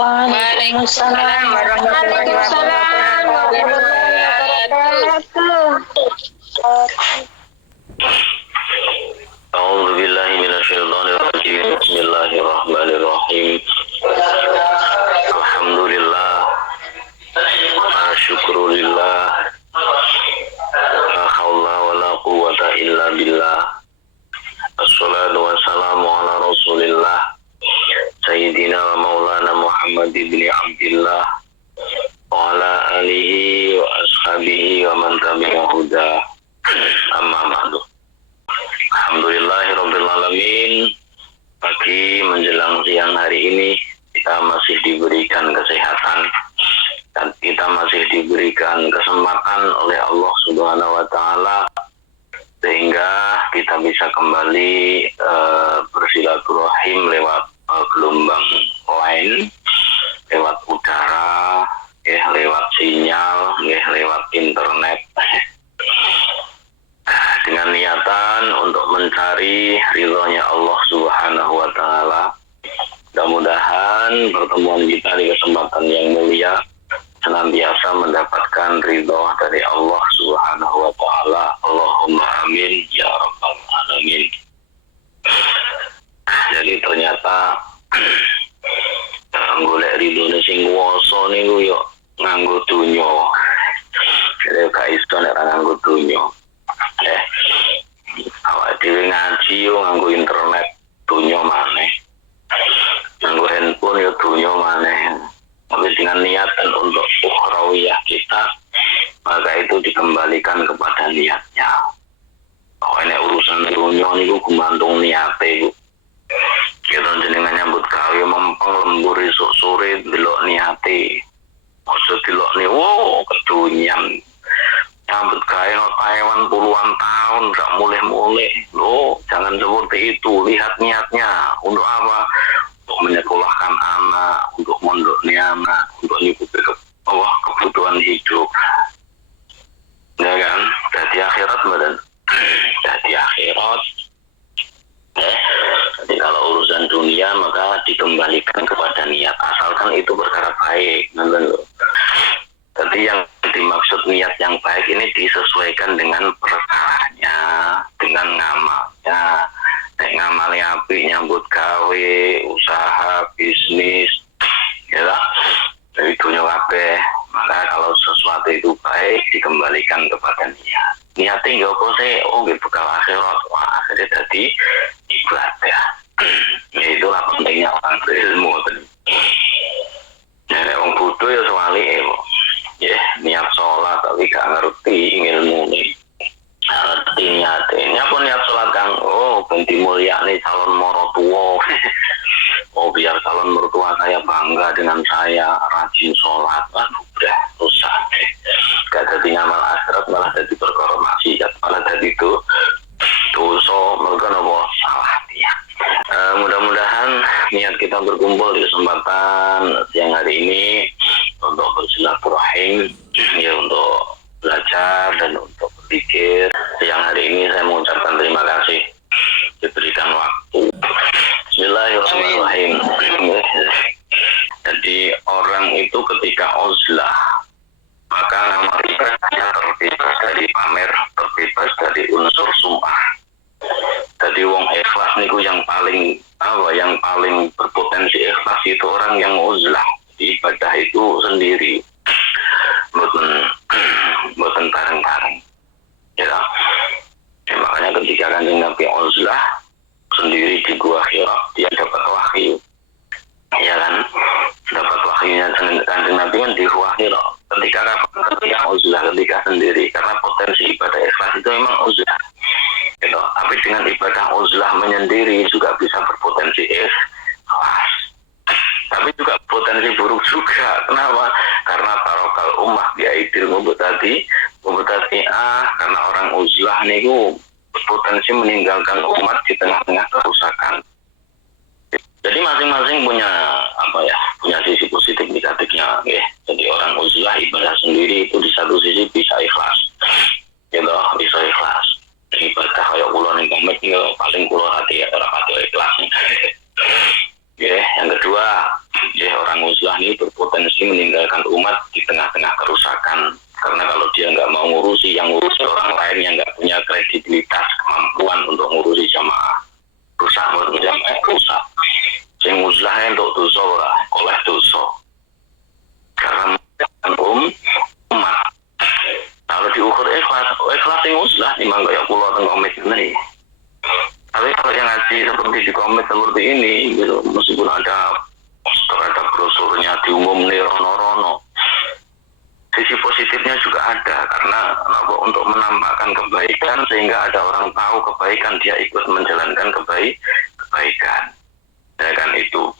Waalaikumsalam warahmatullahi wabarakatuh. A'udzu billahi minasyaitonir rajim. Bismillahirrahmanirrahim. Alhamdulillah. Syukurillah. La haula wala quwwata illa billah. Assalatu wassalamu ala Rasulillah Sayyidina wa Maulana Muhammad ibn Abdillah wa ala alihi wa ashabihi wa man tabi'a huda. Amma ba'du. Alhamdulillahirabbil alamin. Pagi menjelang siang hari ini kita masih diberikan kesehatan dan kita masih diberikan kesempatan oleh Allah Subhanahu wa taala sehingga kita bisa kembali bersilaturahim lewat gelombang lain, lewat udara, lewat sinyal, lewat internet, dengan niatan untuk mencari ridhonya Allah Subhanahu wa taala. Mudah-mudahan pertemuan kita di kesempatan yang mulia senantiasa mendapatkan ridho dari Allah Subhanahu wa taala. Allahumma amin ya rabbal alamin. Jadi ternyata golek ridhone sing kuwasa niku yo nganggo donya. Jadi gak iso nek ora nganggo donya. Awak dhewe ngaji yo nganggo internet, donya maneh. Nganggo handphone yo donya maneh. Tapi dengan niatan untuk ukhrawiyah kita, maka itu dikembalikan kepada niatnya. Oh, ini urusan dunia ini gumantung niatnya itu. Kita jenengan nyambut gawe mempeng lembur esuk sore delok niate. Ojo delok ni wow kedunyan. Nyambut gawe no Taiwan puluhan tahun gak mulai-mulai. Loh, jangan seperti itu. Lihat niatnya. Untuk apa? Untuk menyekolahkan anak, untuk mondoknya anak, untuk nyukupi kebutuhan hidup. Ya kan? Jadi akhirat badan. Jadi akhirat. Jadi kalau urusan dunia maka dikembalikan kepada niat, asalkan itu perkara baik. Jadi yang dimaksud niat yang baik ini disesuaikan dengan perkaranya, dengan ngamalnya. Nek ngamali apik nyambut gawe, usaha, bisnis, ya lah. Dari dunia kabeh. Maka kalau sesuatu itu baik dikembalikan kepada niat. Niatnya nggak apa sih? Oh, gitu kalau akhirat, wah akhirnya jadi ibadah. Ya itulah pentingnya orang berilmu. Ya, orang bodoh ya soalnya ya niat sholat tapi gak ngerti ilmu nih. Ngerti niatnya pun niat sholat kang, oh ganti mulia nih calon morotua. Oh biar calon mertua saya bangga dengan saya rajin sholat. Aduh udah rusak deh. Gak jadi ngamal akhirat malah jadi perkara maksiat, malah jadi itu dosa mereka nopo salah dia. Mudah-mudahan niat kita berkumpul di kesempatan siang hari ini untuk bersilaturahim, ya untuk belajar dan untuk berpikir. Siang hari ini saya mengucapkan terima kasih diberikan waktu. Bismillahirrahmanirrahim. Jadi orang itu ketika uzlah maka amalnya terbebas dari pamer, terbebas dari unsur sum'ah. Jadi wong ikhlas niku yang paling berpotensi ikhlas itu orang yang uzlah. Ibadah itu sendiri, bukan bareng-bareng. Ya, makanya ketika Kanjeng Nabi uzlah sendiri di Gua Hira, dia dapat wahyu. Ya kan, dapat wahyunya Kanjeng Nabi kan di Gua Hira. Ketika uzlah, ketika sendiri, karena potensi ibadah ikhlas itu memang uzlah. Gitu. Tapi dengan ibadah uzlah menyendiri juga bisa berpotensi ikhlas. Tapi juga potensi buruk juga. Kenapa? Karena tarokal ummah biaidil mubtadi karena orang uzlah niku berpotensi meninggalkan umat di tengah-tengah kerusakan. Jadi masing-masing punya sisi positif negatifnya, ya. Jadi orang uzlah ibadah sendiri itu di satu sisi bisa ikhlas, gitu, bisa ikhlas. Ibadah kayak kula ning komet paling kula hati ya ora pati ikhlas. Ya, yang kedua, ya orang uzlah ini berpotensi meninggalkan umat di tengah-tengah kerusakan. Karena kalau dia nggak mau ngurusi, yang ngurusi orang lain yang nggak punya kredibilitas, kemampuan untuk ngurusi jamaah, rusak menurut jamaah, rusak. Sing uzlah untuk dosa lah, oleh dosa. Karena umat. Kalau diukur ikhlas yang uzlah, memang kayak pulau tengah komit ini. Tapi kalau yang ngaji seperti di komit seperti ini, gitu, meskipun ada poster, ada brosurnya, diumum nih rono-rono, sisi positifnya juga ada, karena untuk menampakkan kebaikan sehingga ada orang tahu kebaikan, dia ikut menjalankan kebaikan. Ya kan itu.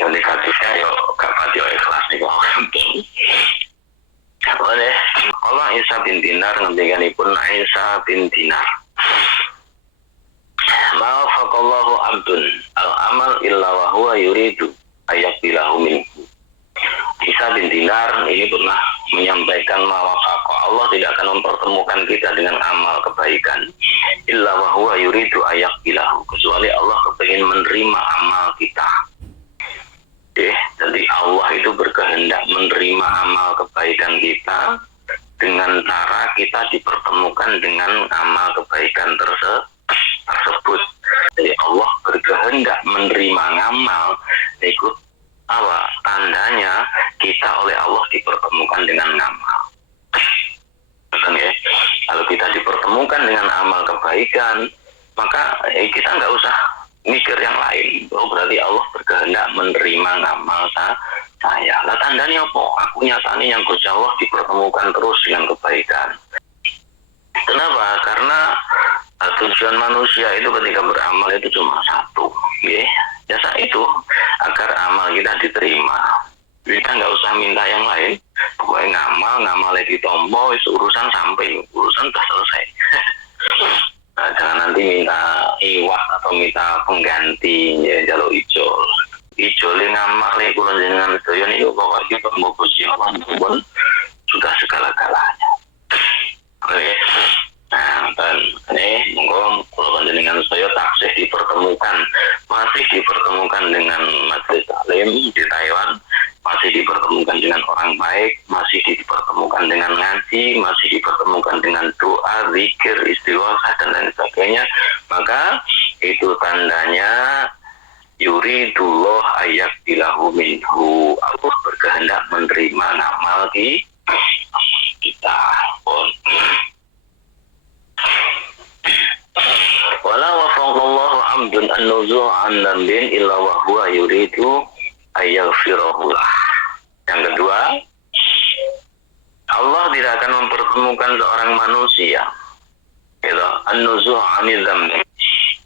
Yang negatifnya ya gak pati ikhlas nih kok. Boleh. Allah Isa bin Dinar ngendikanipun Isa bin Dinar. Ma'afaqallahu abdun al-amal illa wa huwa yuridu ayyabilahu minhu. Isa bin Dinar ini pernah menyampaikan ma'afaqo, Allah tidak akan mempertemukan kita dengan amal kebaikan illa wa huwa yuridu ayyabilahu, kecuali Allah kepingin menerima amal kita. Jadi Allah itu berkehendak menerima amal kebaikan kita dengan cara kita dipertemukan dengan amal kebaikan tersebut. Jadi Allah berkehendak menerima ngamal, ikut tandanya kita oleh Allah dipertemukan dengan ngamal. Ya? Kalau kita dipertemukan dengan amal kebaikan, maka kita nggak usah mikir yang lain. Berarti Allah berkehendak menerima ngamal saya. Lah tandanya apa? Aku nyatanya yang Gusti Allah dipertemukan terus dengan kebaikan. Kenapa? Karena tujuan manusia itu ketika beramal itu cuma satu, ya. Jasa itu agar amal kita diterima. Kita nggak usah minta yang lain. Pokoknya ngamal ditompo, urusan sampai, urusan sudah selesai. Nah, jangan nanti minta iwak atau minta pengganti, ya, jalur ijol. Ijol yang ngamal, kulon jenengan sedoyo ini pokoknya tompo Gusti Allah pun sudah segala-galanya. Oke. Nah, dan ini monggo kalau panjenengan saya taksih dipertemukan, masih dipertemukan dengan majelis taklim di Taiwan, masih dipertemukan dengan orang baik, masih dipertemukan dengan ngaji, masih dipertemukan dengan doa, zikir, istighosah dan lain sebagainya, maka itu tandanya yuridullah ayyabilahu minhu, Allah berkehendak menerima amal kita pun. Wala wafaqallahu abdun an-nuzu' an dambin illa wa huwa yuridu ayyaghfirahullah. Yang kedua, Allah tidak akan mempertemukan seorang manusia an-nuzu' anil dambin,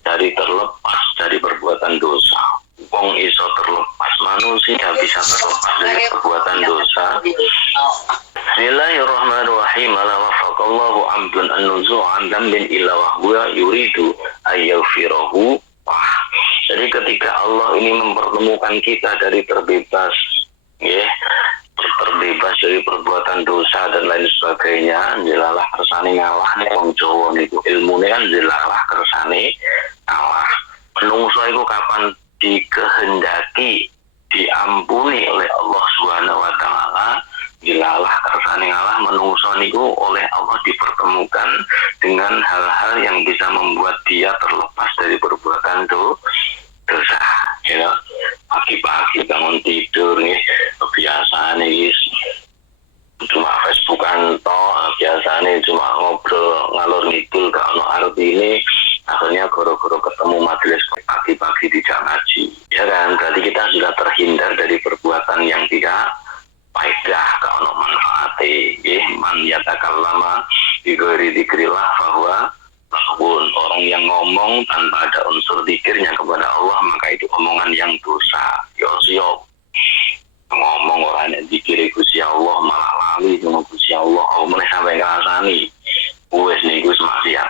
dari terlepas dari perbuatan dosa. Wong iso terlepas, manusia bisa terlepas dari perbuatan dosa. Bismillahirrahmanirrahim. La wafaqallahu abdun an-nuzu' an dambin illa wa huwa yuridu ayyaghfirahu. Jadi ketika Allah ini mempertemukan kita dari terbebas, ya, terbebas dari perbuatan dosa dan lain sebagainya, jelalah kersane ngalah nih wong Jawa niku ilmune kan jelalah kersane ngalah. Menungso iku kapan dikehendaki diampuni oleh Allah Subhanahu wa taala, jelalah kersane ngalah menungso niku oleh Allah dipertemukan dengan hal-hal yang bisa membuat dia terlepas dari perbuatan dosa, ya. Pagi-pagi bangun tidur nih, kebiasaan nih cuma Facebookan toh, biasanya cuma ngobrol ngalor ngidul gak ono arti ini, akhirnya goro-goro ketemu majelis pagi-pagi tidak ngaji, ya kan? Berarti kita sudah terhindar dari perbuatan yang tidak faedah, gak ono manfaati. Man yatakallama bi ghairi dzikrillah bahwa bahwa orang yang ngomong tanpa ada unsur zikirnya kepada Allah, maka itu omongan yang dosa. Yo ngomong orang yang zikir Gusti Allah malah lali sama Gusti Allah, mulai sampai ngrasani wes niku maksiat.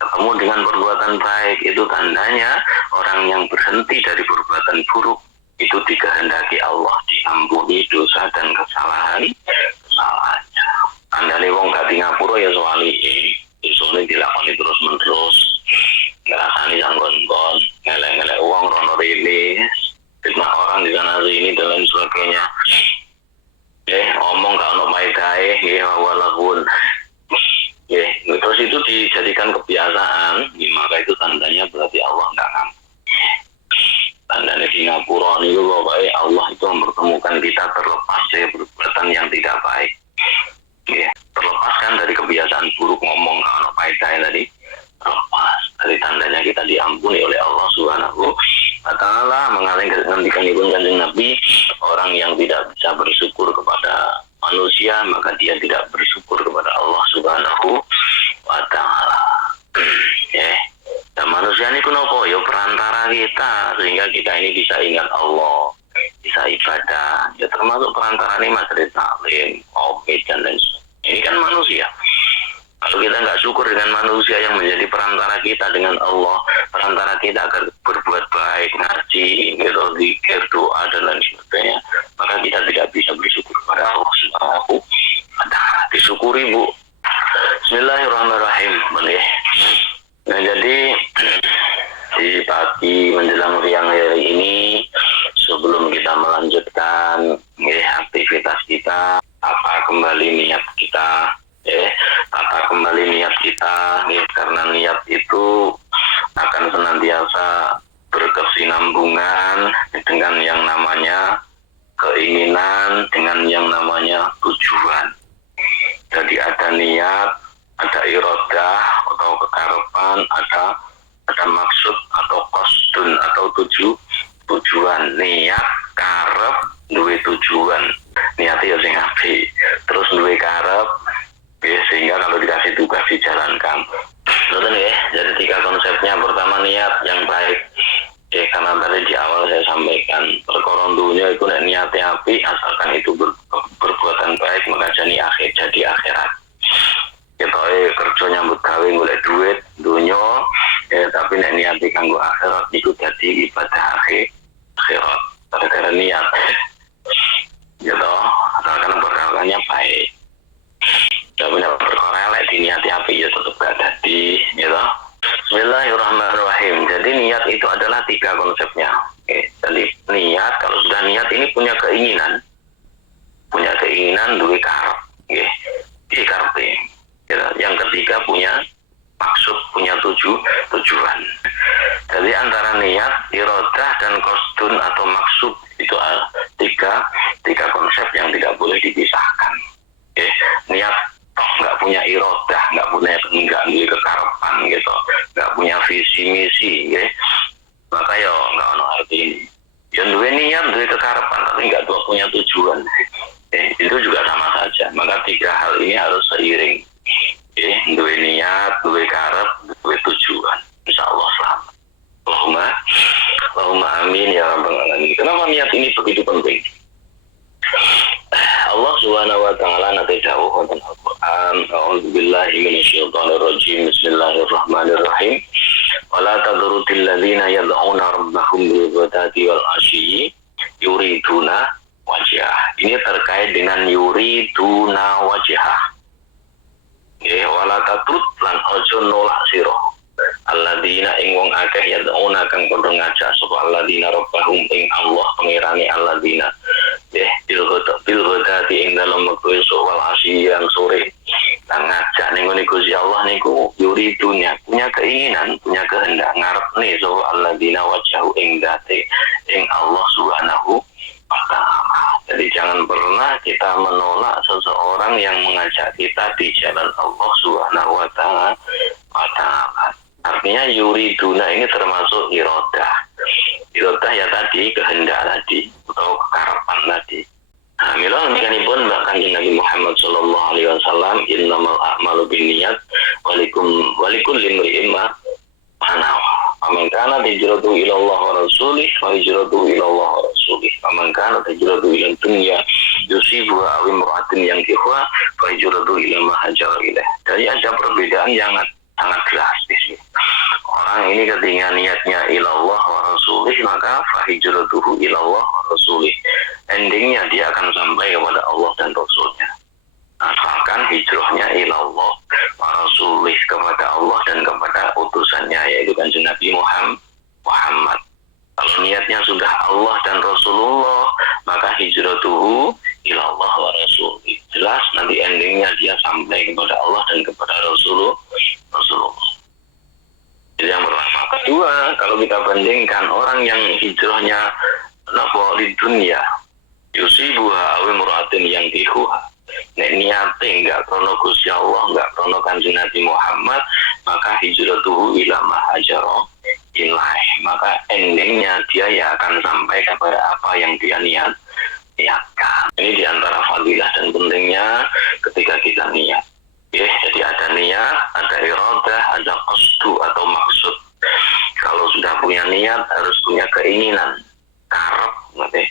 Ketemu dengan perbuatan baik itu tandanya orang yang berhenti dari perbuatan buruk, itu dikehendaki Allah diampuni dosa dan kesalahannya. Andane wong gak di ngapura ya soalnya isone dilakoni terus-menerus, ngrasani sanggon-gon, ngelek-ngelek uang rono rene, fitnah orang di sana ini dan lain sebagainya. Ngomong gak ono maedae, walahun. Terus itu dijadikan kebiasaan, maka itu tandanya berarti Allah nggak ngampuni. Tandanya di ngapura itu pokoknya Allah itu mempertemukan kita terlepas dari perbuatan yang tidak baik. Terlepas kan dari kebiasaan buruk ngomong gak ono maedae tadi. Terlepas dari tandanya kita diampuni oleh Allah Subhanahu wa Ta'ala. Mengalihkan ibu Kanjeng Nabi, orang yang tidak bisa bersyukur kepada manusia maka dia tidak bersyukur kepada Allah Subhanahu wa Ta'ala. Dan manusia ini kenapa? Ya perantara kita sehingga kita ini bisa ingat Allah, bisa ibadah. Ya termasuk perantara ini majelis taklim, maulid dan lain sebagainya. Ini kan manusia. Kalau kita nggak syukur dengan manusia yang menjadi perantara kita dengan Allah, perantara kita agar berbuat baik, ngaji, gitu, zikir, doa dan lain sebagainya, maka kita tidak bisa bersyukur kepada Allah Subhanahu wa Ta'ala. Disyukuri, Bu. Bismillahirrahmanirrahim. Boleh. Nah, jadi di pagi menjelang siang hari ini, sebelum kita melanjutkan aktivitas kita, apa kembali niat kita. Tata kembali niat kita, karena niat itu akan senantiasa berkesinambungan dengan yang namanya keinginan, dengan yang namanya tujuan. Jadi ada niat, ada iradah atau kekarepan, ada maksud atau qasdun atau tujuan. Niat, karep, duwe tujuan. Niatnya sing apik, terus duwe karep, sehingga kalau dikasih tugas dijalankan. Betul ya. Jadi 3 konsepnya. Pertama, niat yang baik. Karena tadi di awal saya sampaikan perkara dunya itu nek niatnya apik, asalkan itu berbuatan baik maka jadi akhirat. Kita kerja nyambut gawe golek duit dunya, tapi nek niate kanggo akhirat itu jadi ibadah akhirat. Gara-gara niat. Gitu. Asalkan perkaranya baik. Tapi nek perkara elek diniati apik ya tetep gak dadi, gitu. Bismillahirrahmanirrahim. Jadi niat itu adalah 3 konsepnya. Jadi niat, kalau sudah niat ini punya keinginan duwe karep, iki karepe. Yang ketiga punya maksud, punya tujuan. Jadi antara niat, iradah dan qasdun atau maksud itu tiga konsep yang tidak boleh dipisahkan. Niat nggak punya iradah, nggak punya kekarepan gitu, nggak punya visi misi, maka ya nggak ono arti ini. Yang duwe niat, duwe kekarepan, tapi nggak punya tujuan, itu juga sama saja. Maka 3 hal ini harus seiring. Duwe niat, duwe karep, duwe tujuan. Insya Allah selamat. Allahumma amin ya rabbal alamin. Kenapa niat ini begitu penting? Allah Subhanahu wa Ta'ala nanti jauh wonten Al-Qur'an. A'udzubillahi minasyaitonir rajim. Bismillahirrahmanirrahim. Wala tadrutil ladzina yad'una rabbahum bil ghadati wal 'ashyi yuriduna wajhah. Ini terkait dengan yuriduna wajhah. Wala tatrut lan ojo nolak sira. Alladzina ing wong akeh yad'una kang padha ngajak sapa alladzina rabbahum ing Allah pengirani alladzina bil ghadati ing dalem wektu wal asyian sore lan ngajak ning ngene Gusti Allah niku yuridunya punya keinginan, punya kehendak ngarepne sapa alladzina wajahu ing date ing Allah Subhanahu wa Ta'ala. Jadi jangan pernah kita menolak seseorang yang mengajak kita di jalan Allah Subhanahu wa Ta'ala. Artinya yuriduna ini termasuk iradah. Iradah ya tadi kehendak tadi atau kekarepan tadi. Nah, mila ngendikanipun bahkan Nabi Muhammad sallallahu alaihi wasallam, innamal a'malu binniyat walikul limri'in ma nawa. Faman kana hijratuhu ila Allah wa rasulih fa hijratuhu ila Allah wa rasulih. Faman kana hijratuhu ila dunya yusibuha aw imra'atin yankihuha fa hijratuhu ila ma hajara ilaih. Jadi ada perbedaan yang sangat jelas di sini. Orang ini ketika niatnya ilallah wa rasulih, maka fahijratuhu ilallah wa rasulih. Endingnya dia akan sampai kepada Allah dan Rasulnya. Asalkan hijrahnya ilallah wa rasulih, kepada Allah dan kepada utusannya, yaitu Kanjeng Nabi Muhammad. Kalau niatnya sudah Allah dan Rasulullah, hijratuhu ila Allah wa rasulih. Jelas nanti endingnya dia sampai kepada Allah dan kepada Rasulullah. Jadi yang pertama. Kedua, kalau kita bandingkan orang yang hijrahnya di dunia, yusibuha awi muratin yang tihuha, nek niate enggak krono Gusti Allah, enggak krono Kanjeng Nabi Muhammad, maka hijratuhu ila ma hajara ilaih, maka endingnya dia ya akan sampai kepada apa yang dia niatkan. Ini diantara fadilah dan pentingnya ketika kita niat. Ya, jadi ada niat, ada iradah, ada qasdu atau maksud. Kalau sudah punya niat harus punya keinginan, karep, ngerti?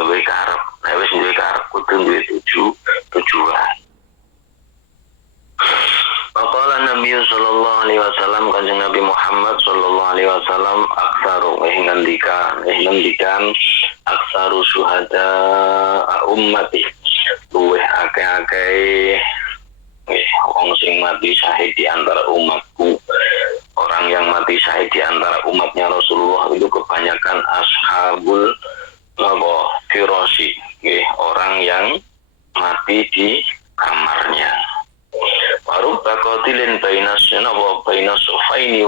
Duwe karep, nek wis duwe karep kudu duwe tujuan. Faqala Nabi sallallahu alaihi wasallam, Kanjeng Nabi Muhammad sallallahu alaihi wasallam, aksaru ngendikan aksaru syuhada ummati, luweh akeh-akeh wong sing mati syahid di antara umatku. Orang yang mati syahid di antara umatnya Rasulullah itu kebanyakan ashabul firasi, orang yang mati di kamarnya. Baru bakotilin baina sofaini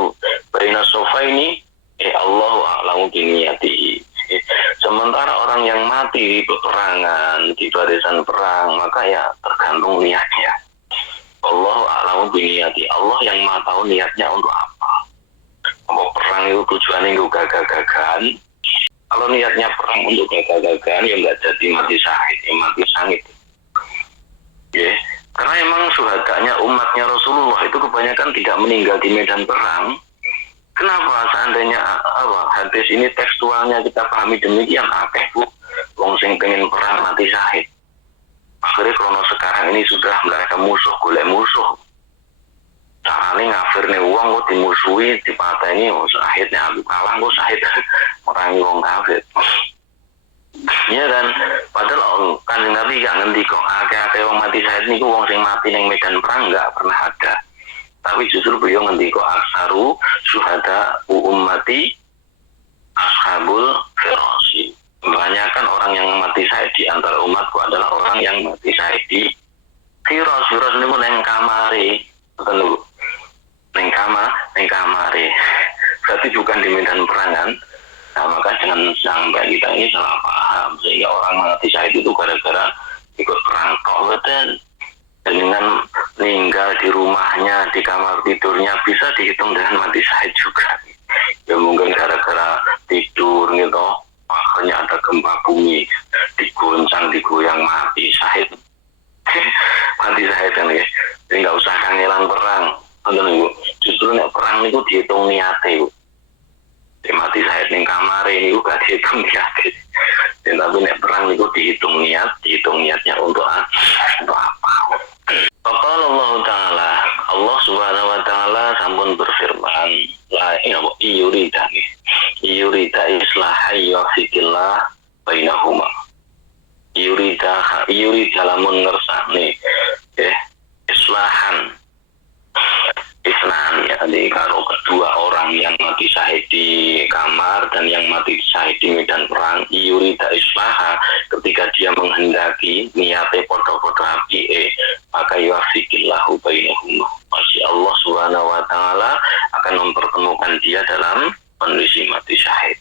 Allahu a'lamu biniyatihi. Sementara orang yang mati di peperangan, di barisan perang, maka ya tergantung niatnya. Allahu a'lamu biniyati, Allah yang maha tahu niatnya untuk apa. Mau perang itu tujuannya untuk gagah-gagahan. Kalau niatnya perang untuk gagah-gagahan, ya nggak jadi mati syahid, ya mati sangit. Ya, karena emang syuhadanya umatnya Rasulullah itu kebanyakan tidak meninggal di medan perang. Kenapa? Seandainya hadis ini tekstualnya kita pahami demikian, akeh bu, wong sing pengen perang mati syahid. Akhirnya krono sekarang ini sudah mereka musuh, golek musuh. Caranya ngafir nih uang kok dimusuhi, dipateni, akhirnya aku kalah kok syahid merangi wong kafir. Iya kan, padahal kan Nabi gak ngerti kok akeh-akeh wong mati syahid niku wong sing mati ning medan perang gak pernah ada. Tapi justru beliau ngerti kok aksaru syuhada ummati ashabul firasi. Kebanyakan orang yang mati syahid di antara umatku adalah orang yang mati syahid di firas niku neng kamare, betul niku. Neng kamare. Berarti bukan di medan perangan. Nah, maka jangan sampai kita ini salah paham sehingga orang mati syahid itu gara-gara ikut perang dan dengan meninggal di rumahnya, di kamar tidurnya bisa dihitung dengan mati syahid juga. Ya mungkin gara-gara tidur gitu. Makanya ada gempa bumi, digoncang, digoyang, mati syahid. Mati syahid kan ya. Jadi nggak usah kangelan perang. Justru nek perang itu dihitung niate. Mati syahid ning kamar ini juga dihitung niate. Tapi nek perang itu dihitung niatnya untuk apa? Faqala Allah Ta'ala, Allah Subhanahu wa Ta'ala sampun berfirman, la yurida islaha yafiqillah bainahuma. Yurida lamun ngersane islahan isnan, ya tadi kalau kedua orang yang mati syahid di kamar dan yang mati syahid di medan perang, yurida islaha, ketika dia menghendaki niate podo-podo api maka yafiqillahu bainahuma, masih Allah Subhanahu wa Ta'ala akan mempertemukan dia dalam kondisi mati syahid.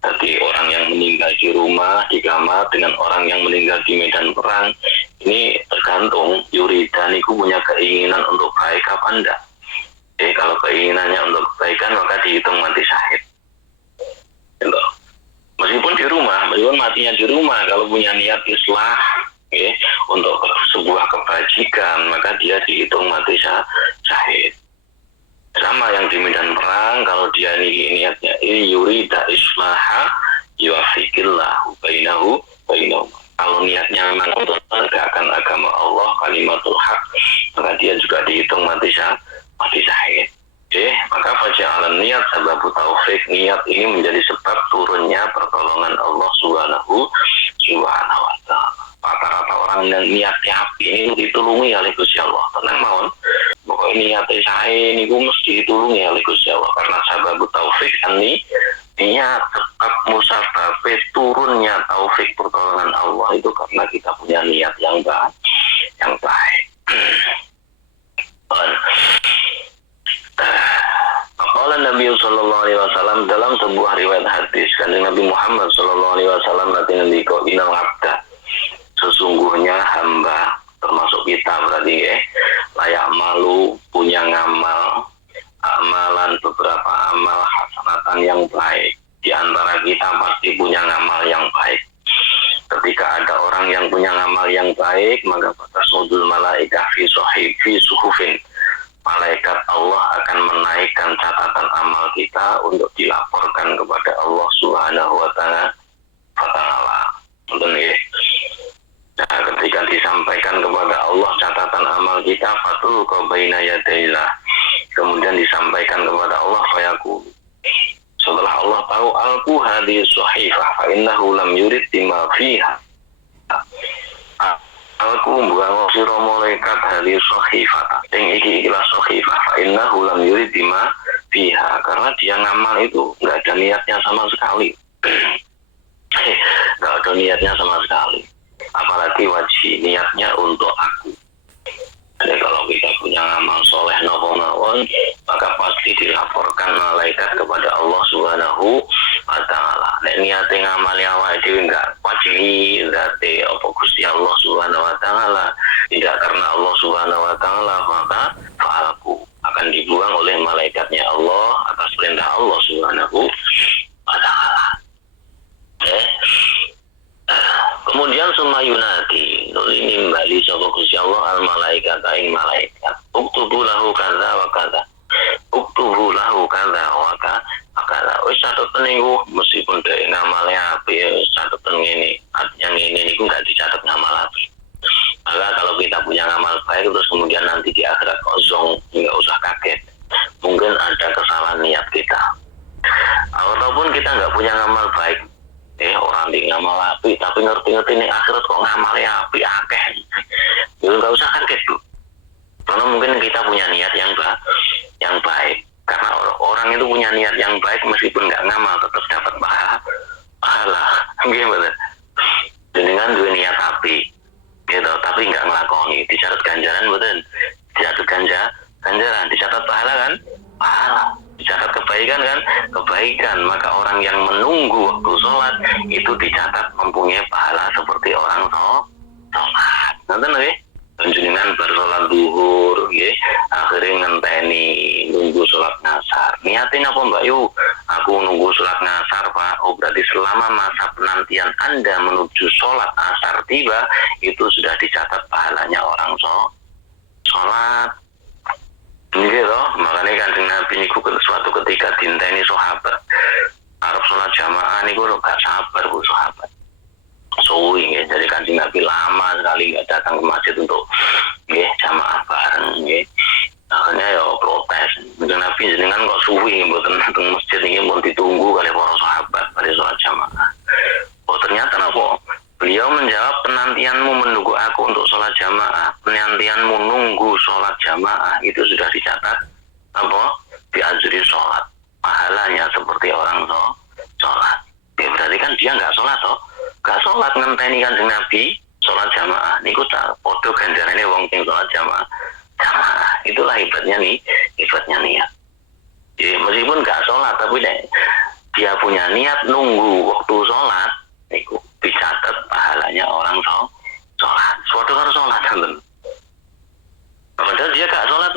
Jadi orang yang meninggal di rumah, di kamar dengan orang yang meninggal di medan perang, ini tergantung yurida niku punya keinginan untuk baik apa enggak. Kalau keinginannya untuk kebaikan maka dihitung mati syahid. Gitu. Meskipun matinya di rumah, kalau punya niat islah untuk sebuah kebajikan maka dia dihitung mati syahid. Sama yang di medan perang, kalau dia niatnya yurida islaha yuwafiqillahu bainahu. Kalau niatnya memang untuk menegakkan agama Allah, kalimatul haq, maka dia juga dihitung mati syahid. Maka faja'alan niat sababu taufik, niat ini menjadi sebab turunnya pertolongan Allah Subhanahu wa Ta'ala. Rata-rata orang yang niatnya api ini ditulungi oleh Gusti Allah. Tenang mawon. Pokoknya niatnya saya ini mesti ditulungi oleh Gusti Allah karena sababu taufik ini niat sebab musabab sampai turunnya taufik pertolongan Allah itu karena kita punya niat yang baik. Qala Nabi sallallahu alaihi wasallam dalam sebuah riwayat hadis kanjeng Nabi Muhammad sallallahu alaihi wasallam nanti ngendika inal abda, sesungguhnya hamba termasuk kita berarti ya, layak malu punya ngamal amalan beberapa amal hasanatan yang baik. Di antara kita pasti punya ngamal yang baik. Ketika ada orang yang punya ngamal yang baik, maka fatasudul malaikah fi suhufin. Malaikat Allah akan menaikkan catatan amal kita untuk dilaporkan kepada Allah Subhanahu wa taala. Nah, ketika disampaikan kepada Allah catatan amal kita, fatul qabaina yadaillah. Kemudian disampaikan kepada Allah fayaku. Setelah Allah tahu alku hadis sahifah fa innahu lam yurid bima fiha. Alku buang sira malaikat hadis sahifah. Sing iki ikhlas sahifah fa innahu lam yurid bima fiha, karena dia ngamal itu enggak ada niatnya sama sekali. Enggak ada niatnya sama sekali. Apalagi wajib niatnya untuk aku. Jadi kalau kita punya amal soleh nopon, maka pasti dilaporkan malaikat kepada Allah Subhanahu wa taala. Nek niate ngamal awake dhewe enggak wajib, berarti apa Gusti Allah Subhanahu wa taala, tidak karena Allah Subhanahu wa taala, maka fa'alku akan dibuang oleh malaikatnya Allah atas perintah Allah Subhanahu wa taala. Kemudian sumayunati nuli nimbali sapa Gusti Allah al malaikat ing malaikat. Uktubu lahu kadza wa kadza. Uktubu lahu kadza wa kadza. Wis catet niku meskipun dhek ngamale apik wis catet ngene. Artinya ngene niku enggak dicatat ngamal apik. Maka kalau kita punya ngamal baik terus kemudian nanti di akhirat kosong, enggak usah kaget. Mungkin ada kesalahan niat kita. Ataupun kita enggak punya ngamal baik. Orang di ngamal api tapi ngerti-ngerti nih akhirat kok ngamalnya api akeh. Ya nggak usah kaget Bu, karena mungkin kita punya niat yang baik. Karena orang itu punya niat yang baik meskipun nggak ngamal tetap dapat pahala. Gimana? Dengan dua niat api, gitu. Tapi nggak ngelakoni, dicatat ganjaran betul, dicatat ganjaran, dicatat pahala kan? Pahala. Dicatat kebaikan kan? Kebaikan. Maka orang yang menunggu waktu sholat itu dicatat mempunyai pahala seperti orang sholat. Nanti nih panjenengan bersolat duhur, akhirnya ngenteni nunggu sholat ngasar. Niatin apa Mbak Yu? Aku nunggu sholat ngasar Pak. Oh berarti selama masa penantian Anda menuju sholat asar tiba, itu sudah dicatat pahalanya orang sholat. Gitu, makanya Kanjeng Nabi niku suatu ketika dinteni sahabat arep sholat jamaah niku gak sabar Bu sahabat. Suwi nggih, jadi Kanjeng Nabi lama sekali nggak datang ke masjid untuk jamaah bareng nggih. Akhirnya ya protes. Kanjeng Nabi jenengan kok suwi mboten dateng masjid niki mun ditunggu kali para sahabat pada sholat jamaah. Oh ternyata napa? Beliau menjawab, penantianmu menunggu aku untuk sholat jamaah, penantianmu nunggu sholat jamaah itu sudah dicatat apa? Diajri sholat, pahalanya seperti orang sholat. Ya berarti kan dia nggak sholat nggak sholat ngenteni Kanjeng Nabi sholat jamaah. Niku tak podo ganjarane wong sing sholat jamaah. Itulah hebatnya niat. Jadi meskipun nggak sholat tapi dia punya niat nunggu waktu sholat, niku dicatat pahalanya orang sholat. Suatu harus sholat kan? Padahal dia gak sholat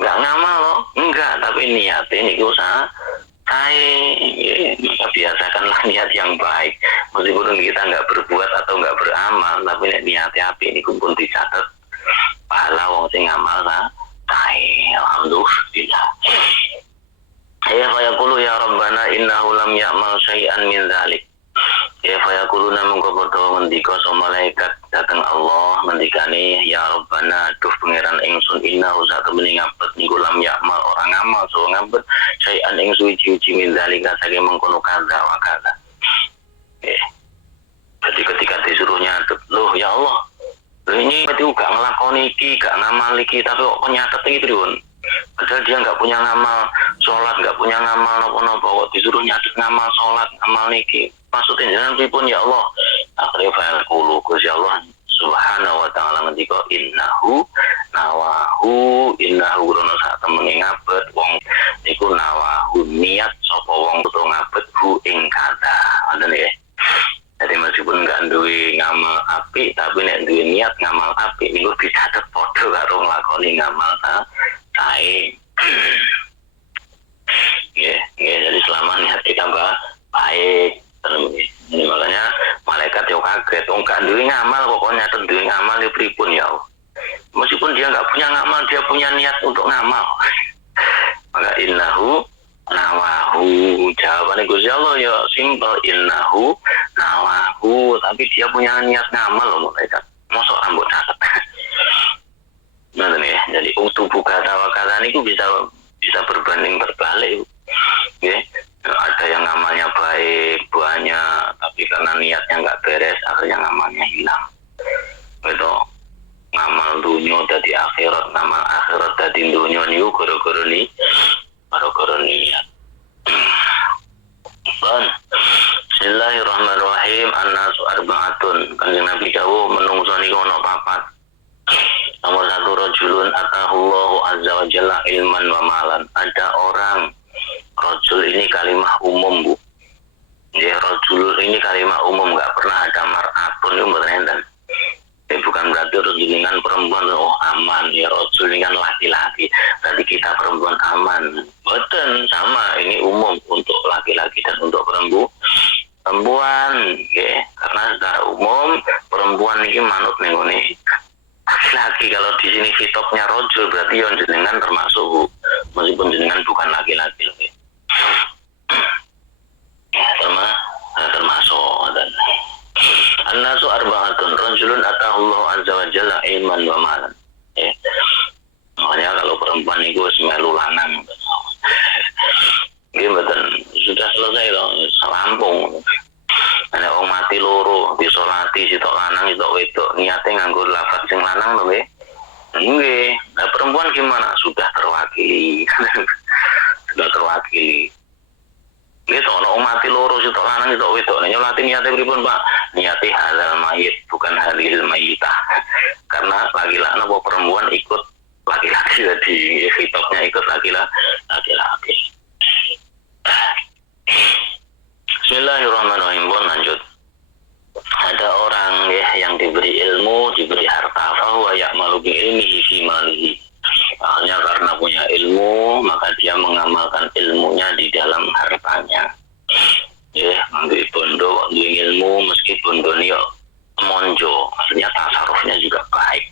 nggak ngamal enggak, tapi niat ini usaha. Maka biasakanlah niat yang baik. Meskipun kita nggak berbuat atau nggak beramal, tapi niatnya api ini pun dicatat pahala wong sing ngamal alhamdulillah. Ya fayaqulu ya Rabbana innahu lam ya'mal syai'an min dzalik. Ya fayaquluna mongko padha ngendika sa malaikat dateng Allah ngendikane ya Rabbana duh pangeran ingsun innahu sak temene ngabet niku lam ya'mal orang ngamal so ngabet syai'an ing suci-suci min dzalika saking mengkono kadza wa kadza. Jadi ketika disuruhnya loh ya Allah, ini berarti gak ngelakoni iki, gak ngamal iki, tapi kok nyatet iki Trun. Padahal dia gak punya ngamal sholat, nggak punya ngamal nopo-nopo, kok disuruh nyatet ngamal sholat, ngamal niki. Maksudnya jangan pripun ya Allah. Akhirnya fa'al qulu Gusti Allah Subhanahu wa ta'ala ngendika innahu rono sak temene ngabet wong niku nawahu niat sapa wong kudu ngabet hu ing kata. Ngoten nggih. Jadi meskipun nggak duwe ngamal apik, tapi nek duwe niat ngamal apik niku dicatet padha karo nglakoni ngamal sae. Jadi selama niat kita baik, ini makanya malaikat yang kaget, gak duwe ngamal pokoknya duwe ngamal ya pripun ya. Meskipun dia nggak punya ngamal, dia punya niat untuk ngamal. Maka innahu nawahu, jawabannya Gusti Allah ya simpel, innahu nawahu, tapi dia punya niat ngamal loh malaikat. Mosok rambut catet. Nah nih, jadi untuk buka kata ini bisa berbanding berbalik. Ya, ada yang ngamalnya baik, banyak, tapi karena niatnya nggak beres, akhirnya ngamalnya hilang. Itu ngamal dunia dari akhirat, ngamal akhirat dari dunia ini gara-gara niat. Dan Bismillahirrahmanirrahim. An-nasu arba'atun. Kanjeng Nabi dawuh menungso niku ana papat. Nomor satu, rajulun atahullahu azza wa jalla ilman wa malan. Ada orang, rajul ini kalimah umum bu. Ya, rajul ini kalimah umum, nggak pernah ada mar'atun itu berenten. Bukan berarti harus jenengan perempuan aman. Ya, rajul ini kan laki-laki, berarti kita perempuan aman. Betul, sama, ini umum untuk laki-laki dan untuk perempuan. Ya, karena secara umum perempuan ini manut nih laki-laki. Kalau di sini fitopnya rojul berarti yang jenengan termasuk meskipun jenengan bukan laki-laki termasuk. Dan an-nasu arba'atun rajulun atahullahu azza wa jalla ilman wa malan. Makanya kalau perempuan itu semelu lanang gitu, sudah selesai loh, selampung. Ada orang mati loro disolati sitok lanang sitok wedok niatnya nganggo lafaz sing lanang lho nggih. Nggih. Nah perempuan gimana? Sudah terwakili. Nggih to ono mati loro sitok lanang sitok wedok. Nek nyolati niate pripun, Pak? Niate halal mayit bukan halil mayitah. Karena laki-laki apa perempuan ikut laki-laki jadi hitopnya ikut laki-laki. Bismillahirrahmanirrahim. Lanjut. Ada orang ya yang diberi ilmu, diberi harta, fahuwa ya'malu bi ilmihi fi malihi. Hanya karena punya ilmu, maka dia mengamalkan ilmunya di dalam hartanya. Ya, ambil bondo, ambil ilmu, meski bondo ini monjo, maksudnya tasarufnya juga baik.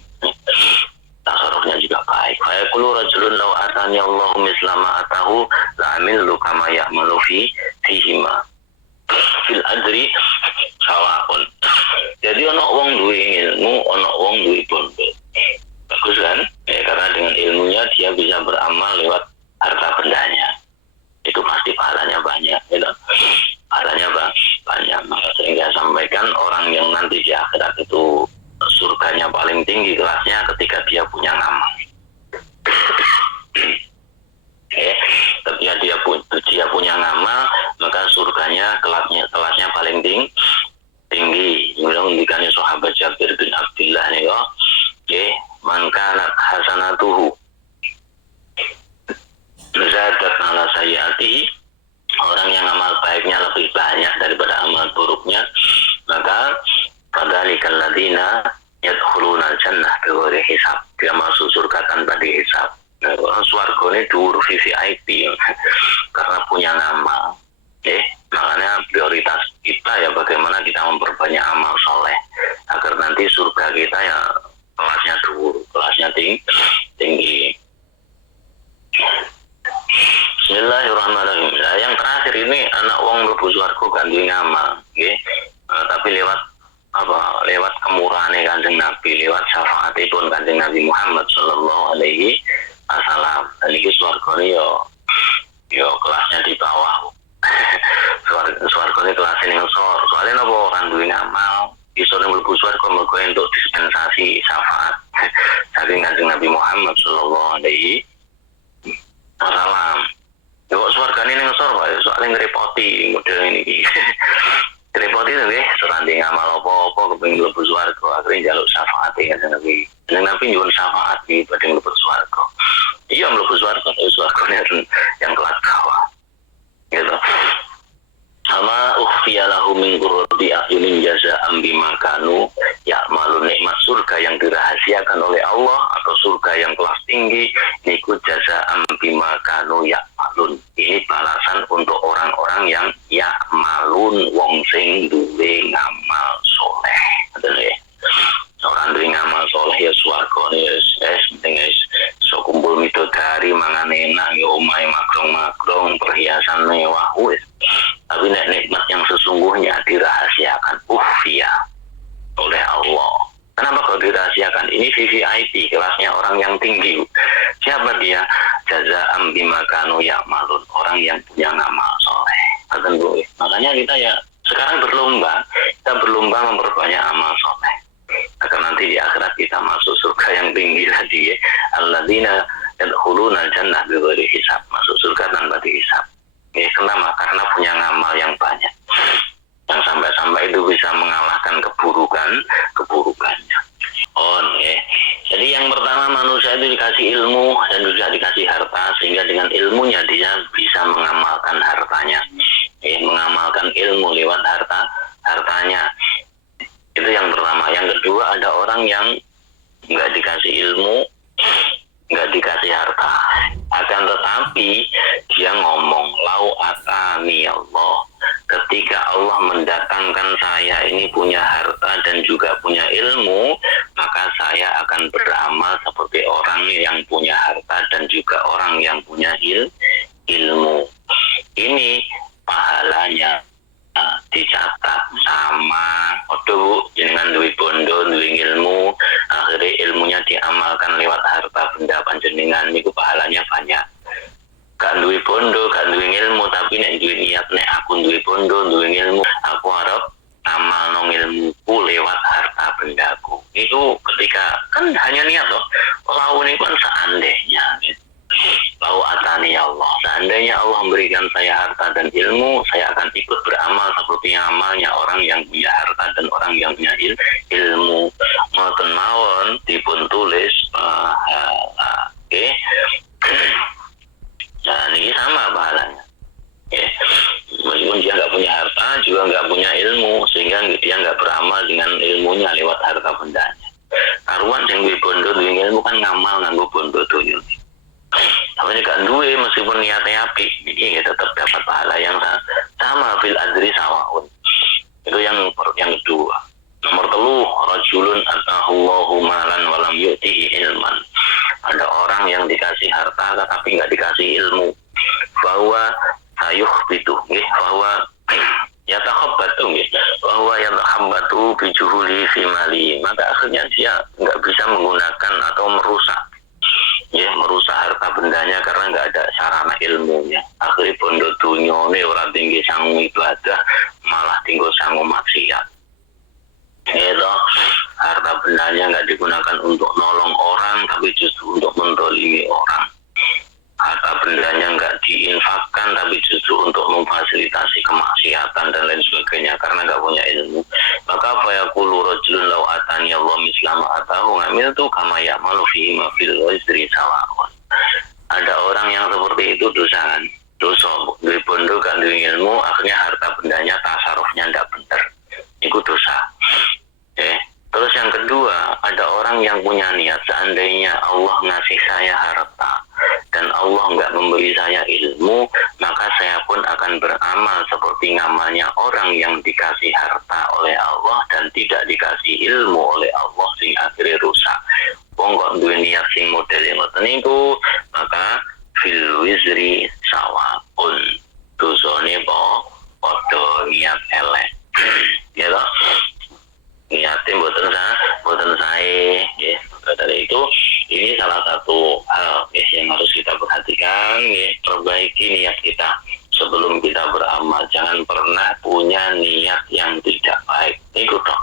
Fayaqulu rajulun law atani Allahu mislama atahu la amillu kama ya'malu fihima. Fil ajri sawaun. Jadi ono wong duwe ilmu, ono wong duwe bondo. Bagus kan? Ya, karena dengan ilmunya dia bisa beramal lewat harta bendanya. Itu pasti pahalanya banyak, gitu. Pahalanya banyak. Maka sering saya sampaikan orang yang nanti di akhirat itu surganya paling tinggi kelasnya ketika dia punya ngamal. Ketika dia punya ngamal, maka surganya kelasnya paling tinggi. Kemudian ngendikane sahabat Jabir bin Abdullah nih kok, man kanat hasanatuhu zadat ala sayyiatihi, orang yang amal baiknya lebih banyak daripada amal buruknya, maka fadzalikal ladzina yadkhuluna jannah bighairi hisab, dia masuk surga tanpa dihisab. Nah, orang swarga ini dhuwur VIP karena punya ngamal. Makanya prioritas kita ya bagaimana kita memperbanyak amal soleh agar nanti surga kita ya kelasnya dhuwur, kelasnya tinggi. Bismillahirrahmanirrahim. Nah, yang terakhir ini anak wong mlebu swarga ganti ngamal, tapi lewat kemurahan Kanjeng Nabi, lewat syafaatipun Kanjeng Nabi Muhammad sallallahu alaihi wasallam. Dan iki swargane yo kelasnya di bawah. Swargane kelas ning ngisor. Soalnya napa kan duwe ngamal, iso mlebu swarga mergo entuk dispensasi syafaat saking Kanjeng Nabi Muhammad sallallahu alaihi wasallam. Kok swargane ning ngesor Pak, soalnya ngrepoti model ini. Ngrepoti to nggih, serandi ngamal apa-apa kepengin mlebu swarga, akhirnya njaluk syafaat ya Nabi. Nabi nyuwun syafaat iki badhe mlebu swarga. Iya mlebu swarga, swargane yang kelas kawah. Gitu. Sama ukhfiya lahu min qurrati a'yunin jaza'an bima kanu ya'malun, nikmat surga yang dirahasiakan oleh Allah atau surga yang kelas tinggi niku jaza'an bima kanu ya'malun. Ini balasan untuk orang-orang yang ya'malun, wong sing duwe ngamal soleh. Ngoten nggih. Orang duwe ngamal soleh ya swargane penting so kumpul midodari mangan enak ya omahe magrong-magrong perhiasan mewah wis. Tapi nikmat yang sesungguhnya dirahasiakan ukhfiya oleh Allah. Kenapa kok dirahasiakan? Ini VVIP, kelasnya orang yang tinggi. Siapa dia? Jaza'an bima kanu ya'malun, orang yang punya ngamal soleh. Makanya kita ya sekarang kita berlomba memperbanyak amal soleh. Agar nanti di akhirat kita masuk surga yang tinggi tadi ya. Alladzina yadkhuluna jannah bighairi hisab, masuk surga tanpa dihisab. Ya, kenapa? Karena punya ngamal yang banyak, yang sampai-sampai itu bisa mengalahkan keburukannya. Ya. Jadi yang pertama, manusia itu dikasih ilmu dan juga dikasih harta, sehingga dengan ilmunya dia bisa mengamalkan hartanya, mengamalkan ilmu lewat hartanya. Itu yang pertama. Yang kedua, ada orang yang nggak dikasih ilmu, nggak dikasih harta, akan tetapi dia ngomong lau atani Allah, ketika Allah mendatangkan saya ini punya harta dan juga punya ilmu, maka saya akan beramal seperti orang yang punya harta dan juga orang yang punya ilmu. Ini pahalanya dicatat sama odo dengan duwe bondo, duwe ilmu, akhirnya ilmunya diamalkan lewat harta benda panjenengan, niku pahalanya banyak. Gak duwe bondo, gak duwe ilmu, tapi nek duwe niat, nek aku duwe bondo, duwe ilmu, aku harap amal nong ilmuku lewat harta bendaku. Itu ketika kan hanya niat loh. Lau ini kan seandainya gitu. Lau atani Allah, seandainya Allah memberikan saya harta dan ilmu, saya akan ikut beramal seperti amalnya orang yang punya harta dan orang yang punya ilmu. Ngoten mawon dipun tulis pahala. Oke. Nah, ini sama pahalanya. Meskipun dia nggak punya harta, juga nggak punya ilmu, sehingga dia nggak beramal dengan ilmunya lewat harta bendanya. Karuan yang duwe bondo, duwe ilmu kan ngamal nganggo bondo dunya. Tapi gak duwe meskipun niatnya apik, ini tetap dapat pahala yang sama, fil adri sawaun. Itu yang kedua. Nomor 3, rajulun atahullahu malan walam yu'tihi ilman. Ada orang yang dikasih harta tapi nggak dikasih ilmu. Bahwa sayukhbitu, bahwa yatakhabbatu, bahwa yatakhabbatu bijuhuli fi mali. Maka akhirnya dia nggak bisa menggunakan atau merusak harta bendanya karena nggak ada sarana ilmunya. Akhirnya bondo dunyone orang tinggi sangu ibadah, malah tinggal sangu maksiat. Itu harta bendanya nggak digunakan untuk nolong orang, tapi justru untuk mendolimi orang. Harta bendanya nggak diinfakkan, tapi justru untuk memfasilitasi kemaksiatan dan lain sebagainya karena nggak punya ilmu. Maka fayaqulu rajulun law atani Allah mislama atahu ngamil tu kama ya'malu fihi ma fil wizri sawa'un. Ada orang yang seperti itu dosa duwe bondo kan duwe ilmu, akhirnya harta bendanya tasarufnya ndak bener, itu dosa. Terus yang kedua, ada orang yang punya niat, seandainya Allah ngasih saya harta dan Allah nggak memberi saya ilmu, maka saya pun akan beramal seperti ngamalnya orang yang dikasih harta oleh Allah dan tidak dikasih ilmu oleh Allah, sehingga akhirnya rusak. Wong kok duwe niat sing modele ngoten niku, maka fil wizri sawaun, dosane padha niat elek. Ya toh? Niatnya mboten sae, ya. Dari itu ini salah satu hal yang harus kita perhatikan, perbaiki niat kita sebelum kita beramal. Jangan pernah punya niat yang tidak baik. Itu toh.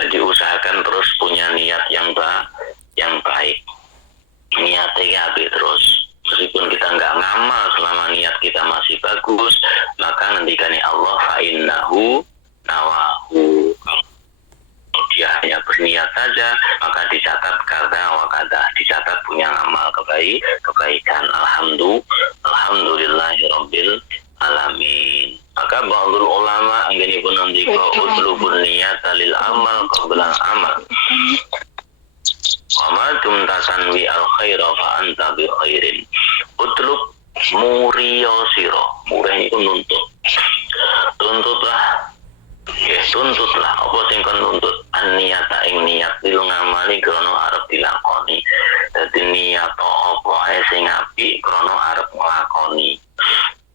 Jadi usahakan terus punya niat yang baik. Niatnya apik terus. Meskipun kita nggak ngamal selama saja, maka dicatat kada wa kada, dicatat punya amal kebaikan. Alhamdulillahirabbil alamin. Maka ba'dul ulama anggenipun nandika utlubun niyata lil amal qabla amal. Wa ma tumtasan wi al khaira fa anta bi khairin. Utlub muriyo sira. Murih niku nuntut. Tuntutlah apa sing kon nuntut an-niyata ing niat lil ngamali krana arep dilakoni. Dadi niat apa ae sing apik krana arep nglakoni.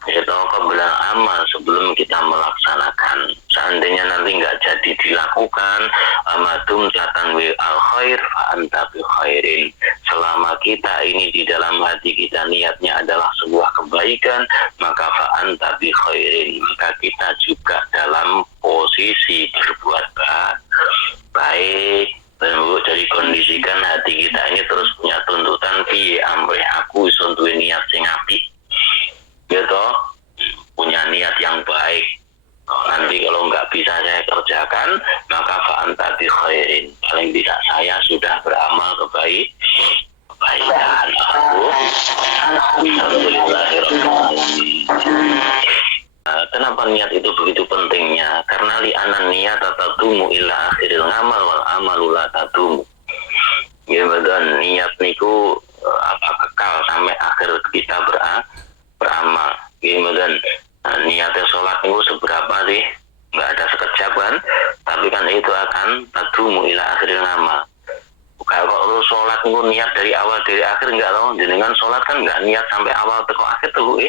Itu kebelan amal sebelum kita melaksanakan. Seandainya nanti nggak jadi dilakukan, amadum catatan wi al khair fa anta bi khairin. Selama kita ini di dalam hati kita niatnya adalah sebuah kebaikan, maka fa anta bi khairin, maka kita juga dalam posisi berbuat baik. Jadi kondisikan hati kita ini terus punya tuntutan piye amrih aku iso duwe niat sing apik. Gitu, punya niat yang baik. Nanti kalau nggak bisa saya kerjakan, maka fa'anta bi khairin. Paling bisa saya sudah beramal kebaikan. Alhamdulillahirrahmanirrahim. Kenapa niat itu begitu pentingnya? Karena li'anan niat tatadumu illa akhiril ngamal wal amalu la tadumu. Ya betul, niat niku kekal sampai akhir kita beramal. Kemudian niatnya sholat itu seberapa sih? Nggak ada sekejap kan? Tapi kan itu akan tadumu ila akhiril ngamal. Kalau sholat itu niat dari awal dari akhir enggak loh. Dengan sholat kan enggak niat sampai awal teko akhir tuh.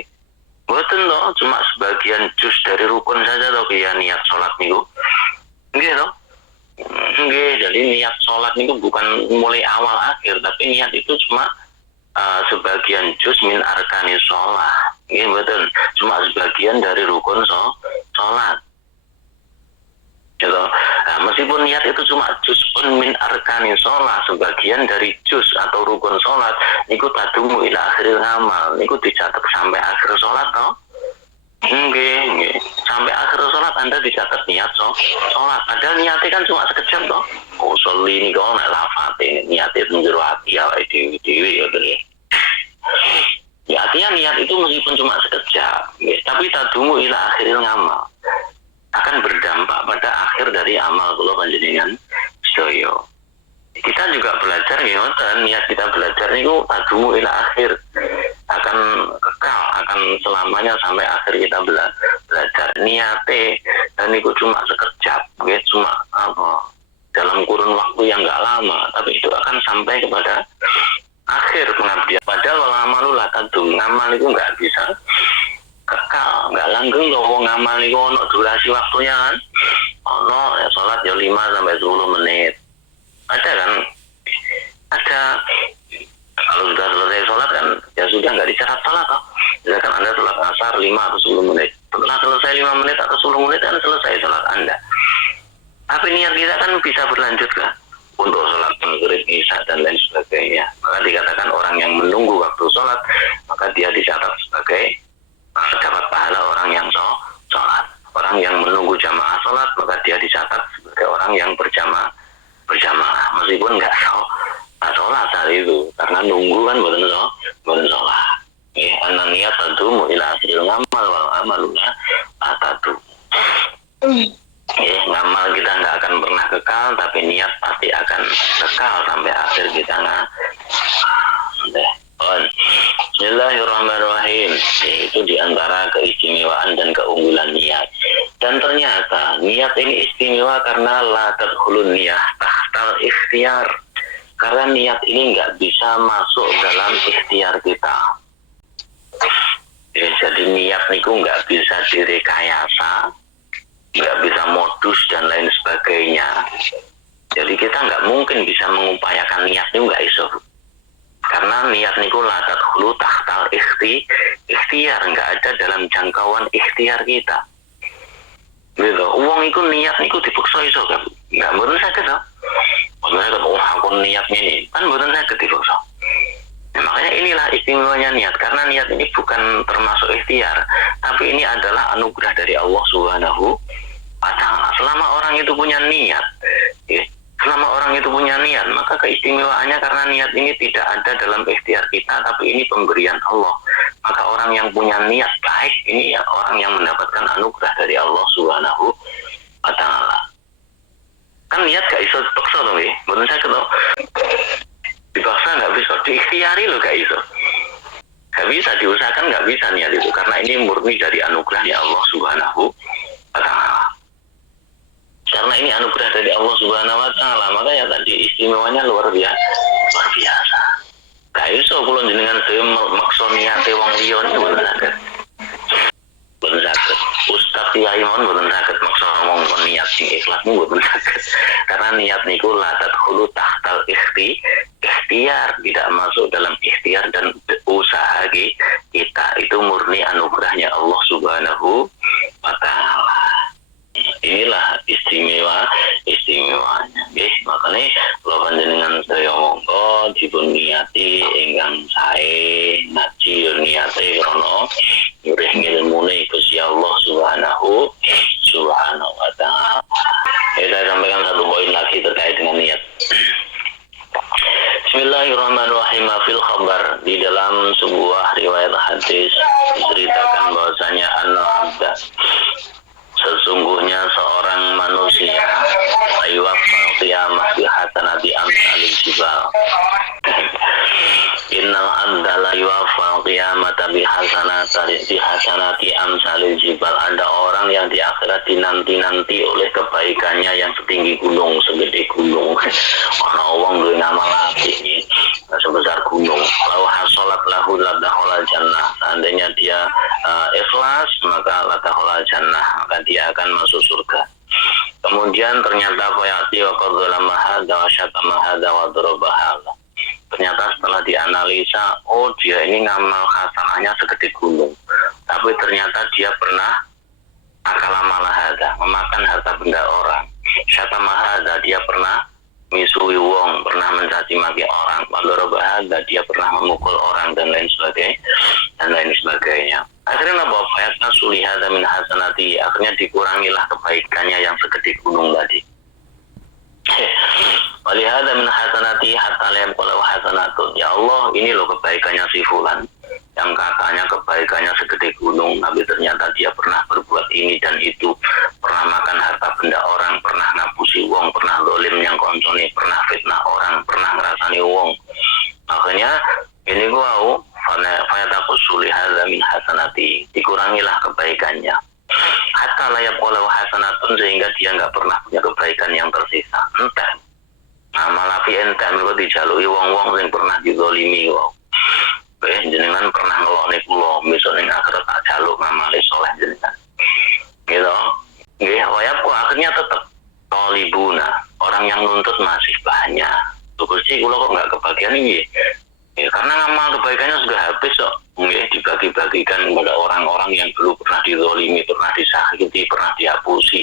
Betul loh, cuma sebagian juz dari rukun saja loh ya niat sholat itu. Gitu. Jadi niat sholat itu bukan mulai awal akhir, tapi niat itu cuma sebagian juz min arkani sholat. Iya betul, cuma sebagian dari rukun sholat. Gitu. Nah, meskipun niat itu cuma juz pun min arkani sholat, sebagian dari juz atau rukun sholat, niku tadumu ila akhiril ngamal, niku dicatat sampai akhir sholat toh. Nggih. Sampai akhir sholat Anda dicatat niat sholat. Padahal niatnya kan cuma sekejap toh. Usul ini kok nek lafate niatnya menjero hati awake dhewe ya gitu. Ya artinya niat itu meskipun cuma sekejap, ya, tapi tadumu ila akhiril ngamal, akan berdampak pada akhir dari amal kula panjenengan sedaya. Kita juga belajar ya, niat kita belajar itu tadumu ila akhir, akan kekal, akan selamanya sampai akhir kita belajar. Niate dan itu cuma sekejap, ya, cuma dalam kurun waktu yang nggak lama, tapi itu akan sampai kepada akhir pengabdian. Padahal wal amalu la tadum, ngamal itu nggak bisa kekal, nggak langgeng loh. Wong ngamal itu ono durasi waktunya kan, ono ya sholat ya 5 sampai 10 menit. Ada kan? Ada. Kalau sudah selesai sholat kan ya sudah nggak dicatat sholat toh. Misalkan Anda sholat asar 5 atau 10 menit, setelah selesai 5 menit atau 10 menit kan selesai sholat Anda. Tapi niat kita kan bisa berlanjut lah untuk sholat maghrib, isya dan lain sebagainya. Maka dikatakan orang yang menunggu waktu sholat, maka dia dicatat sebagai dapat pahala orang yang sholat. Orang yang menunggu jamaah sholat, maka dia dicatat sebagai orang yang berjamaah. Meskipun nggak sholat saat itu, karena nunggu kan bukan sholat. Ya, karena niat tadumu ila akhiril ngamal wal amalu la tadum. Ngamal kita nggak akan pernah kekal, tapi niat pasti akan kekal sampai akhir kita Bismillahirrahmanirrahim. Itu diantara keistimewaan dan keunggulan niat. Dan ternyata niat ini istimewa karena la tadkhulun niyah tahtal ikhtiar. Karena niat ini nggak bisa masuk dalam ikhtiar kita. Jadi niat niku nggak bisa direkayasa, nggak bisa modus dan lain sebagainya. Jadi kita nggak mungkin bisa mengupayakan niat itu, nggak iso. Karena niat niku la tadkhulu tahtal ikhtiar, nggak ada dalam jangkauan ikhtiar kita. Gitu. Uang itu niat niku dipaksa iso kan? Nggak mungkin saya kata. Maksudnya aku niatnya nih, kan mungkin saya dipaksa. Nah, makanya inilah istimewanya niat, karena niat ini bukan termasuk ikhtiar, tapi ini adalah anugerah dari Allah Subhanahu wa Ta'ala. Selama orang itu punya niat, ya, selama orang orang itu punya niat, maka keistimewaannya karena niat ini tidak ada dalam ikhtiar kita, tapi ini pemberian Allah. Maka orang yang punya niat baik ini ya orang yang mendapatkan anugerah dari Allah Subhanahu wa Ta'ala. Kan niat gak iso dipaksa loh, bener saya ketemu dipaksa gak bisa, diikhtiari loh gak iso, gak bisa diusahakan, gak bisa niat itu, karena ini murni dari anugerahnya Allah Subhanahu wa Ta'ala. Karena ini anugerah dari Allah Subhanahu wa Ta'ala, makanya tadi istimewanya luar biasa. Gak iso kula jenengan dhewe maksa niate wong liya niku mboten saged. Mboten saged. Ustaz kiai mon mboten saged maksa ngomong niat sing ikhlas niku mboten saged. Karena niat niku la tadkhulu tahtal ikhtiar, tidak masuk dalam ikhtiar dan usaha kita, itu murni anugerahnya Allah Subhanahu wa Ta'ala. Inilah istimewanya. Makanya kalau panjenengan saya monggo dipun niati ingkang sae ngaji niate krono nyurih ngilmune Gusti Allah Subhanahu wa Ta'ala. Saya sampaikan satu poin lagi terkait dengan niat. Bismillahirrahmanirrahim. Fil khabar, di dalam sebuah riwayat hadis diceritakan bahwasanya an-abda, sesungguhnya seorang manusia aywafal qiyamah bi hasanati amsalil jibal. Innal abda la yuwafal qiyamata bi hasanati amsalil jibal. Ada orang yang di akhirat dinanti-nanti oleh kebaikannya yang setinggi gunung, segede gunung. Ana wong duwe ngamal apik sebesar gunung. Lau hasolat lahu ladakhala jannah. Seandainya dia ikhlas, maka ladakhala jannah, maka dia akan masuk surga. Kemudian ternyata fayati wa qadzalama hadza wa syatama hadza wa daraba hadza. Ternyata setelah dianalisa, oh dia ini ngamal hasanahnya segede gunung, tapi ternyata dia pernah akala malahada, memakan harta benda orang. Syatama hadza, dia pernah misui wong, pernah mencaci maki orang. Daraba hadza, dia pernah memukul orang dan lain sebagainya. Akhirnya apa? Fayatna sulihada min hasanati, akhirnya dikurangilah kebaikannya yang segede gunung tadi. Walihada min hasanati hatta la yabqa hasanatun. Ya Allah, ini loh kebaikannya si fulan, yang katanya kebaikannya segede gunung, tapi ternyata dia pernah berbuat ini dan itu, pernah makan harta benda orang, pernah ngapusi wong, pernah dolim yang koncone, pernah fitnah orang, pernah ngerasani wong. Makanya ini gua fayataku sulihada min hasanati, dikurangilah kebaikannya hatta layak walau hasanatun, sehingga dia nggak pernah punya kebaikan yang tersisa. Entah malafi entah mereka dijalui wong-wong yang pernah dizalimi wong. Jenengan pernah ngelokne kula, besok ning akhirat tak jaluk ngamale soleh jenengan. Gitu. Nggih, wayapku akhirnya tetap tolibuna, orang yang nuntut masih banyak. Gusti kula kok nggak kebagian ini? Ya, karena ngamal kebaikannya sudah habis kok. Dibagi-bagikan kepada orang-orang yang dulu pernah dizalimi, pernah disakiti, pernah dihapusi,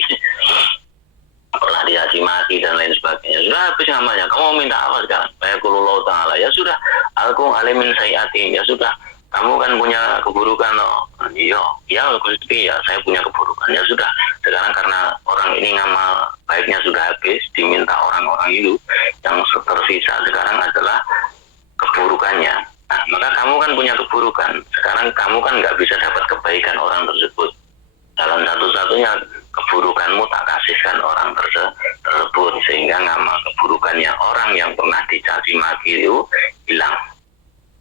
pernah dicaci maki dan lain sebagainya. Sudah habis ngamalnya. Kamu minta apa sekarang? Bayaqulullah ta'ala. Ya sudah, alkum alimin sayiatin. Ya sudah, kamu kan punya keburukan loh. Iya, Gusti, ya saya punya keburukan. Ya sudah, sekarang karena orang ini ngamal baiknya sudah habis, diminta orang-orang itu yang tersisa sekarang adalah keburukannya. Nah, maka kamu kan punya keburukan. Sekarang kamu kan nggak bisa dapat kebaikan orang tersebut. Dalam satu-satunya keburukanmu tak kasihkan orang tersebut, sehingga ngamal keburukannya orang yang pernah dicaci maki itu hilang.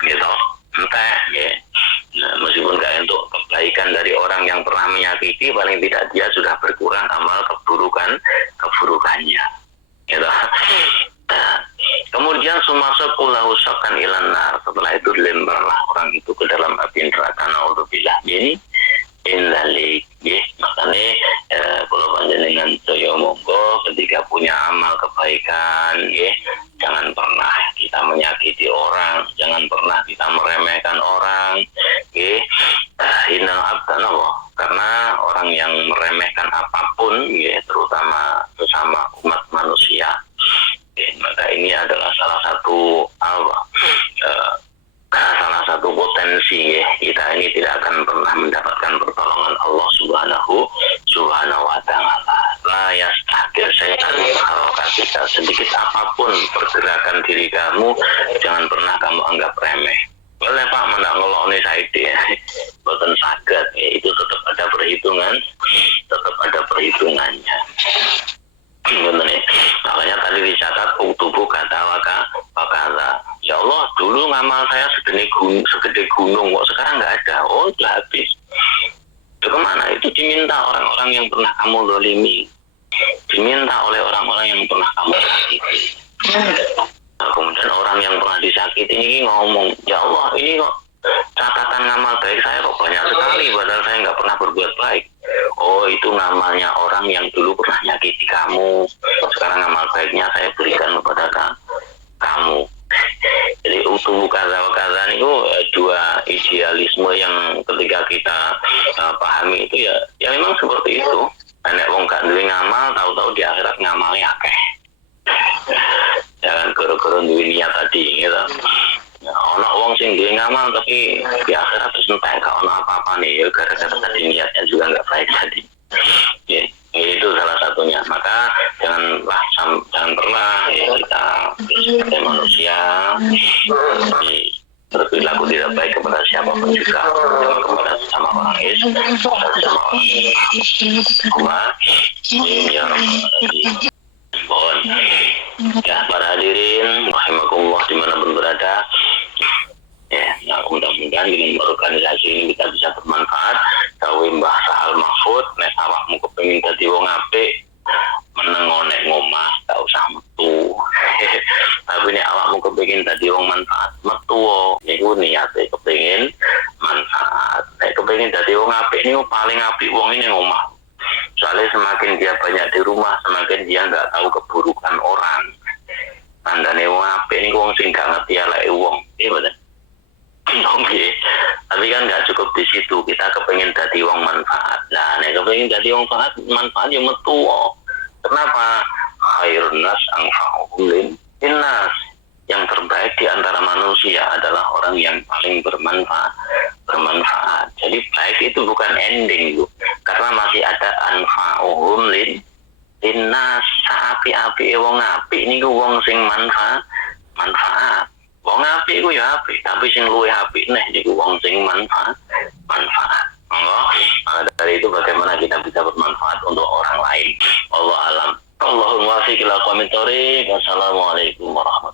Gitu. Entah ya. Nah, meskipun nggak untuk kebaikan dari orang yang pernah menyakiti, paling tidak dia sudah berkurang amal keburukannya. Gitu. Kemudian sumasuk pulau sokan ilanar, setelah itu dilemparlah orang itu ke dalam api neraka. Naudzubillah. Ini indalik, makanya kalau panjenengan saya monggo ketika punya amal kebaikan, jangan pernah kita menyakiti orang, jangan pernah kita meremehkan orang, innal abda, karena orang yang meremehkan apapun, terutama sesama umat manusia. Maka ini adalah salah satu potensi kita ini tidak akan pernah mendapatkan pertolongan Allah Subhanahu wa Ta'ala. La yastahqir syai'an min harokat kita. Sedikit apapun pergerakan diri kamu, jangan pernah kamu anggap remeh. Oleh Pak mana ngelokne saiki ya, boten saged. Itu tetap ada perhitungannya. Benar ya. Makanya tadi dicatat tubuh kata wakala. Ya Allah, dulu ngamal saya segede gunung, kok sekarang nggak ada. Oh, sudah habis. Itu kemana? Itu diminta orang-orang yang pernah kamu dolimi, diminta oleh orang-orang yang pernah kamu sakiti. Nah, kemudian orang yang pernah disakiti ini ngomong, ya Allah, ini kok catatan ngamal baik saya kok banyak sekali, padahal saya nggak pernah berbuat baik. Oh, itu ngamalnya orang yang dulu pernah nyakiti kamu, sekarang ngamal baiknya saya berikan kepada kamu. Jadi utuh kaza itu dua idealisme yang ketika kita pahami itu ya memang seperti itu. Nek wong gak duwe ngamal, tahu-tahu di akhirat ngamalnya akeh. Jangan gara-gara duwe niat tadi gitu. Ono wong sing duwe ngamal tapi di akhirat terus entek gak ono apa-apa nih, gara-gara tadi niatnya juga nggak baik tadi. Ya, itu salah satunya. Maka jangan pernah kita sebagai manusia berperilaku tidak baik kepada siapapun juga, kepada sesama orang Islam, sesama orang ini ya mohon ya para hadirin rahimakumullah dimanapun berada. Ya, nah mudah-mudahan dengan organisasi ini kita bisa bermanfaat. Kawe Mbah Sahal Mahfud, nek awakmu kepengin dadi wong apik, menengonek ngomah, gak usah metu. Tapi nek awakmu kepengin dadi wong manfaat, metu. Niku niate kepengin manfaat. Nek kepengin dadi wong apik niku paling apik wong ini ngomah. Soalnya semakin dia banyak di rumah, semakin dia nggak tahu keburukan orang. Tandane wong apik niku wong sing gak ngerti eleke wong. Iya bener. Oke, tapi kan nggak cukup di situ. Kita kepengen jadi wong manfaat. Nah, nek kepengen jadi wong manfaat yang metu. Kenapa? Khairun nas anfa'uhum linnas. Yang terbaik di antara manusia adalah orang yang paling bermanfaat. Jadi baik itu bukan ending, Bu. Karena masih ada anfa'uhum linnas. Api-api wong apik niku wong sing manfaat. Wong apik ku ya apik, tapi sing luwih apik neh niku wong sing manfaat. Maka dari itu bagaimana kita bisa bermanfaat untuk orang lain. Allah alam. Allahumma fiqil aqwamit thoriq. Wassalamualaikum warahmatullahi wabarakatuh.